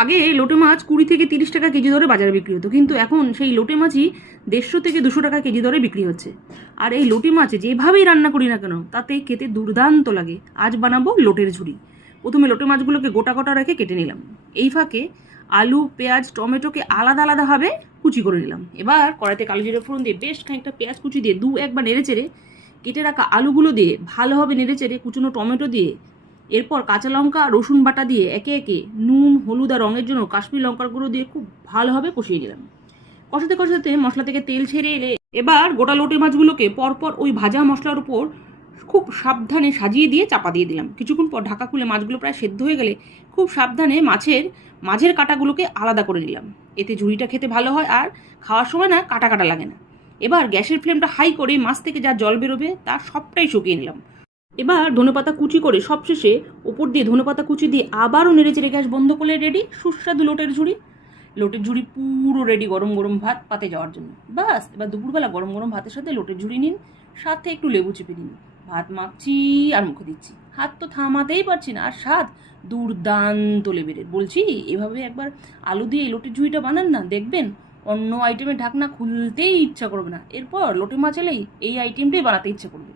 আগে লোটে মাছ 20 থেকে 30 টাকা কেজি দরে বাজারে বিক্রি হতো, কিন্তু এখন সেই লোটে মাছই 150 থেকে 200 টাকা কেজি দরে বিক্রি হচ্ছে। আর এই লোটে মাছ যেভাবেই রান্না করি না কেন তাতে খেতে দুর্দান্ত লাগে। আজ বানাবো লোটের ঝুড়ি। প্রথমে লোটে মাছগুলোকে গোটা গোটা রেখে কেটে নিলাম। এই ফাঁকে আলু, পেঁয়াজ, টমেটোকে আলাদা আলাদাভাবে কুচি করে নিলাম। এবার কড়াইতে কালো জিরে ফোড়ন দিয়ে বেশ খানিকটা পেঁয়াজ কুচি দিয়ে একবার নেড়ে চেড়ে কেটে রাখা আলুগুলো দিয়ে ভালোভাবে নেড়ে চেড়ে কুচনো টমেটো দিয়ে এরপর কাঁচা লঙ্কা, রসুন বাটা দিয়ে একে একে নুন, হলুদ আর রঙের জন্য কাশ্মীরি লঙ্কার গুঁড়ো দিয়ে খুব ভালোভাবে কষিয়ে নিলাম। কষাতে কষাতে মশলা থেকে তেল ছেড়ে এলে এবার গোটা লোটে মাছগুলোকে পরপর ওই ভাজা মশলার উপর খুব সাবধানে সাজিয়ে দিয়ে চাপা দিয়ে দিলাম। কিছুক্ষণ পর ঢাকা খুলে মাছগুলো প্রায় সেদ্ধ হয়ে গেলে খুব সাবধানে মাঝের কাঁটাগুলোকে আলাদা করে নিলাম। এতে ঝুড়িটা খেতে ভালো হয় আর খাওয়ার সময় না কাটা কাটা লাগে না। এবার গ্যাসের ফ্লেমটা হাই করে মাছ থেকে যা জল বেরোবে তার সবটাই শুকিয়ে নিলাম। এবার ধনেপাতা কুচি করে সবশেষে ওপর দিয়ে ধনেপাতা কুচি দিয়ে আবারও নেড়ে চেড়ে গ্যাস বন্ধ করলে রেডি সুস্বাদু লোটের ঝুড়ি। লোটের ঝুড়ি পুরো রেডি গরম গরম ভাত পাতে যাওয়ার জন্য। বাস এবার দুপুরবেলা গরম গরম ভাতের সাথে লোটের ঝুড়ি নিন, সাথে একটু লেবু চিপে নিন। ভাত মাখছি আর মুখে দিচ্ছি, হাত তো থামাতেই পারছি না, আর স্বাদ দুর্দান্ত লেভেলের। বলছি এভাবে একবার আলু দিয়ে এই লোটের ঝুড়িটা বানান না, দেখবেন অন্য আইটেমের ঢাকনা খুলতেই ইচ্ছা করবে না। এরপর লোটে মাছ এলেই এই আইটেমটাই বানাতে ইচ্ছা করবে।